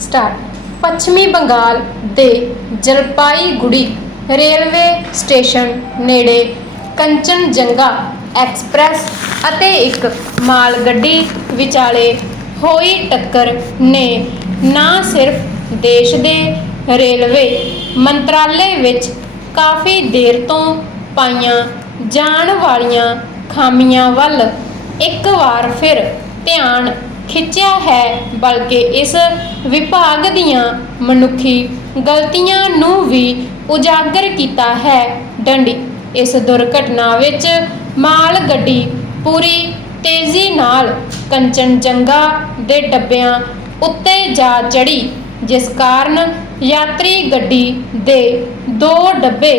Start. ਪੱਛਮੀ ਬੰਗਾਲ ਦੇ Jalpaiguri railway station ਨੇੜੇ ਕੰਚਨਜੰਗਾ ਐਕਸਪ੍ਰੈਸ ਅਤੇ ਇੱਕ ਮਾਲ ਗੱਡੀ ਵਿਚਾਲੇ ਹੋਈ ਟੱਕਰ ਨੇ ਨਾ ਸਿਰਫ ਦੇਸ਼ ਦੇ ਰੇਲਵੇ ਮੰਤਰਾਲੇ ਵਿੱਚ ਕਾਫੀ ਦੇਰ ਤੋਂ ਪਾਈਆਂ ਜਾਣ ਵਾਲੀਆਂ ਖਾਮੀਆਂ ਵੱਲ ਇੱਕ ਵਾਰ ਫਿਰ ਧਿਆਨ ਖਿੱਚਿਆ ਹੈ, ਬਲਕਿ ਇਸ ਵਿਭਾਗ ਦੀਆਂ ਮਨੁੱਖੀ ਗਲਤੀਆਂ ਨੂੰ ਵੀ ਉਜਾਗਰ ਕੀਤਾ ਹੈ। ਡੰਡੀ, ਇਸ ਦੁਰਘਟਨਾ ਵਿੱਚ ਮਾਲ ਗੱਡੀ ਪੂਰੀ ਤੇਜ਼ੀ ਨਾਲ ਕੰਚਨਜੰਗਾ ਦੇ ਡੱਬਿਆਂ ਉੱਤੇ ਜਾ ਚੜੀ, ਜਿਸ ਕਾਰਨ ਯਾਤਰੀ ਗੱਡੀ ਦੇ ਦੋ ਡੱਬੇ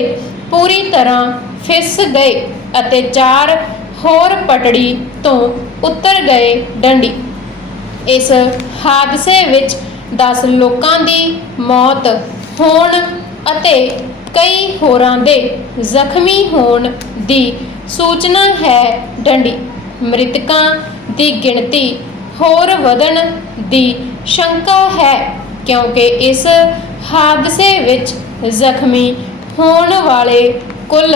ਪੂਰੀ ਤਰ੍ਹਾਂ ਫਿਸ ਗਏ ਅਤੇ ਚਾਰ ਹੋਰ ਪਟੜੀ ਤੋਂ ਉਤਰ ਗਏ। ਡੰਡੀ ਇਸ ਹਾਦਸੇ ਵਿੱਚ 10 ਲੋਕਾਂ ਦੀ ਮੌਤ ਹੋਣ ਅਤੇ ਕਈ ਹੋਰਾਂ ਦੇ ਜ਼ਖਮੀ ਹੋਣ ਦੀ ਸੂਚਨਾ ਹੈ। ਡੰਡੀ, ਮ੍ਰਿਤਕਾਂ ਦੀ ਗਿਣਤੀ ਹੋਰ ਵਧਣ ਦੀ ਸ਼ੰਕਾ ਹੈ ਕਿਉਂਕਿ ਇਸ ਹਾਦਸੇ ਵਿੱਚ ਜ਼ਖਮੀ ਹੋਣ ਵਾਲੇ ਕੁੱਲ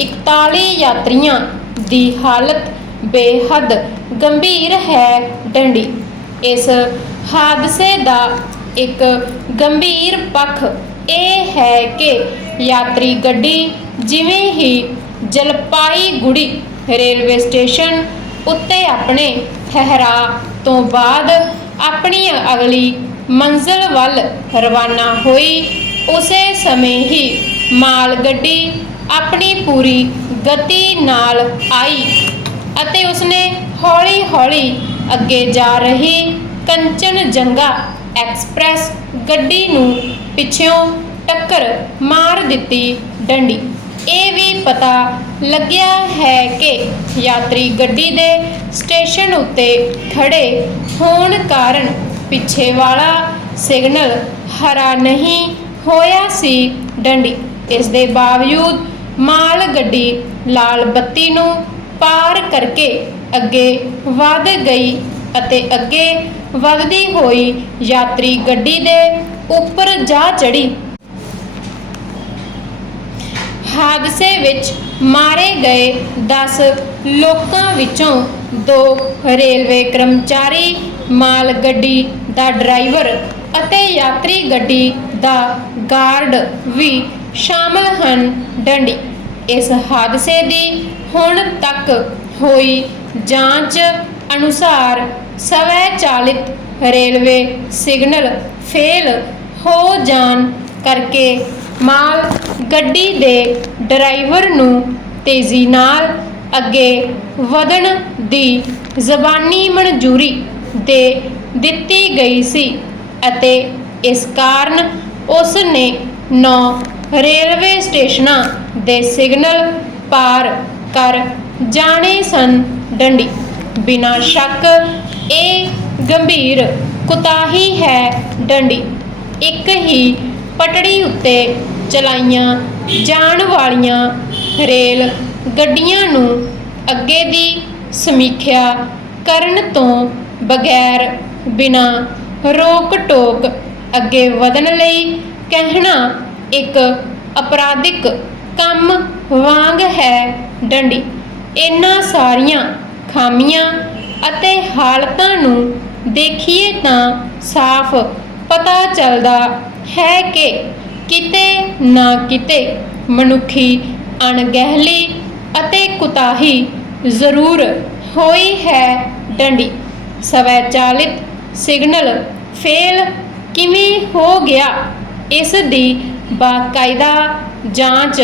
41 ਯਾਤਰੀਆਂ ਦੀ ਹਾਲਤ ਬੇਹੱਦ ਗੰਭੀਰ ਹੈ। ਡੰਡੀ ਇਸ ਹਾਦਸੇ ਦਾ ਇੱਕ ਗੰਭੀਰ ਪੱਖ ਇਹ ਹੈ ਕਿ ਯਾਤਰੀ ਗੱਡੀ ਜਿਵੇਂ ਹੀ ਜਲਪਾਈਗੁੜੀ ਰੇਲਵੇ ਸਟੇਸ਼ਨ ਉੱਤੇ ਆਪਣੇ ਠਹਿਰਾ ਤੋਂ ਬਾਅਦ ਆਪਣੀ ਅਗਲੀ ਮੰਜ਼ਿਲ ਵੱਲ ਰਵਾਨਾ ਹੋਈ, ਉਸੇ ਸਮੇਂ ਹੀ ਮਾਲ ਗੱਡੀ ਆਪਣੀ ਪੂਰੀ ਗਤੀ ਨਾਲ ਆਈ ਅਤੇ ਉਸਨੇ ਹੌਲੀ-ਹੌਲੀ ਅੱਗੇ ਜਾ ਰਹੀ ਕੰਚਨਜੰਗਾ ਐਕਸਪ੍ਰੈਸ ਗੱਡੀ ਨੂੰ ਪਿੱਛੋਂ ਟੱਕਰ ਮਾਰ ਦਿੱਤੀ ਡੰਡੀ। ਇਹ ਵੀ ਪਤਾ ਲੱਗਿਆ ਹੈ ਕਿ ਯਾਤਰੀ ਗੱਡੀ ਦੇ ਸਟੇਸ਼ਨ ਉੱਤੇ ਖੜੇ ਹੋਣ ਕਾਰਨ ਪਿੱਛੇ ਵਾਲਾ ਸਿਗਨਲ ਹਰਾ ਨਹੀਂ ਹੋਇਆ ਸੀ ਡੰਡੀ। ਇਸ ਦੇ ਬਾਵਜੂਦ ਮਾਲ ਗੱਡੀ ਲਾਲ ਬੱਤੀ ਨੂੰ ਪਾਰ ਕਰਕੇ ਅੱਗੇ ਵਧ ਗਈ ਅਤੇ ਅੱਗੇ ਵਧਦੀ ਹੋਈ ਯਾਤਰੀ ਗੱਡੀ ਦੇ ਉੱਪਰ ਜਾ ਚੜੀ ਹਾਦਸੇ ਵਿੱਚ ਮਾਰੇ ਗਏ 10 ਲੋਕਾਂ ਵਿੱਚੋਂ ਦੋ ਰੇਲਵੇ ਕਰਮਚਾਰੀ, ਮਾਲ ਗੱਡੀ ਦਾ ਡਰਾਈਵਰ ਅਤੇ ਯਾਤਰੀ ਗੱਡੀ ਦਾ ਗਾਰਡ ਵੀ ਸ਼ਾਮਲ ਹਨ। ਡੰਡੀ। ਇਸ ਹਾਦਸੇ ਦੀ ਹੁਣ ਤੱਕ ਹੋਈ ਜਾਂਚ ਅਨੁਸਾਰ ਸਵੈ ਚਾਲਿਤ ਰੇਲਵੇ ਸਿਗਨਲ ਫੇਲ ਹੋ ਜਾਣ ਕਰਕੇ ਮਾਲ ਗੱਡੀ ਦੇ ਡਰਾਈਵਰ ਨੂੰ ਤੇਜ਼ੀ ਨਾਲ ਅੱਗੇ ਵਧਣ ਦੀ ਜ਼ਬਾਨੀ ਮਨਜ਼ੂਰੀ ਦੇ ਦਿੱਤੀ ਗਈ ਸੀ ਅਤੇ ਇਸ ਕਾਰਨ ਉਸ ਨੇ ਨੌ ਰੇਲਵੇ ਸਟੇਸ਼ਨਾਂ ਦੇ ਸਿਗਨਲ ਪਾਰ ਕਰ ਜਾਣੇ ਸਨ। ਡੰਡੀ। ਬਿਨਾਂ ਸ਼ੱਕ ਇਹ ਗੰਭੀਰ ਕੁਤਾਹੀ ਹੈ ਡੰਡੀ। ਇੱਕ ਹੀ ਪਟੜੀ ਉੱਤੇ ਚਲਾਈਆਂ ਜਾਣ ਵਾਲੀਆਂ ਰੇਲ ਗੱਡੀਆਂ ਨੂੰ ਅੱਗੇ ਦੀ ਸਮੀਖਿਆ ਕਰਨ ਤੋਂ ਬਗੈਰ ਬਿਨਾਂ ਰੋਕ ਟੋਕ ਅੱਗੇ ਵਧਣ ਲਈ ਕਹਿਣਾ ਇੱਕ ਅਪਰਾਧਿਕ ਕੰਮ ਵਾਂਗ ਹੈ ਡੰਡੀ। ਇਨ੍ਹਾਂ ਸਾਰੀਆਂ ਖਾਮੀਆਂ ਅਤੇ ਹਾਲਤਾਂ ਨੂੰ ਦੇਖੀਏ ਤਾਂ ਸਾਫ਼ ਪਤਾ ਚੱਲਦਾ ਹੈ ਕਿ ਕਿਤੇ ਨਾ ਕਿਤੇ ਮਨੁੱਖੀ ਅਣਗਹਿਲੀ ਅਤੇ ਕੁਤਾਹੀ ਜ਼ਰੂਰ ਹੋਈ ਹੈ ਡੰਡੀ। ਸਵੈਚਾਲਿਤ ਸਿਗਨਲ ਫੇਲ ਕਿਵੇਂ ਹੋ ਗਿਆ? ਇਸ ਦੀ ਬਾਕਾਇਦਾ ਜਾਂਚ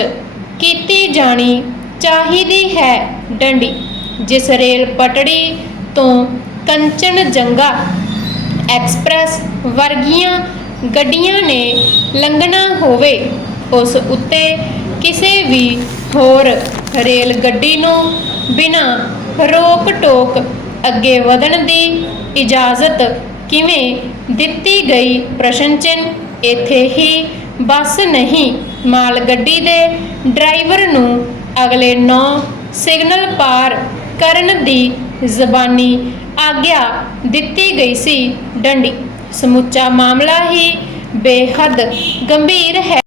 ਕੀਤੀ ਜਾਣੀ ਚਾਹੀਦੀ ਹੈ। ਡੰਡੀ, ਜਿਸ ਰੇਲ ਪਟੜੀ ਤੋਂ ਕੰਚਨ ਜੰਗਾ ਐਕਸਪ੍ਰੈਸ ਵਰਗੀਆਂ ਗੱਡੀਆਂ ਨੇ ਲੰਘਣਾ ਹੋਵੇ, ਉਸ ਉੱਤੇ ਕਿਸੇ ਵੀ ਹੋਰ ਰੇਲ ਗੱਡੀ ਨੂੰ ਬਿਨਾਂ ਰੋਕ ਟੋਕ ਅੱਗੇ ਵਧਣ ਦੀ ਇਜਾਜ਼ਤ ਕਿਵੇਂ ਦਿੱਤੀ ਗਈ ਪ੍ਰਸ਼ਨ ਚਿੰਨ੍ਹ? ਇੱਥੇ ਹੀ ਬੱਸ ਨਹੀਂ, ਮਾਲ ਗੱਡੀ ਦੇ ਡਰਾਈਵਰ ਨੂੰ ਅਗਲੇ 9 ਸਿਗਨਲ ਪਾਰ ਕਰਨ ਦੀ ਜ਼ਬਾਨੀ ਆਗਿਆ ਦਿੱਤੀ ਗਈ ਸੀ ਡੰਡੀ। ਸਮੁੱਚਾ ਮਾਮਲਾ ਹੀ ਬੇਹੱਦ ਗੰਭੀਰ ਹੈ।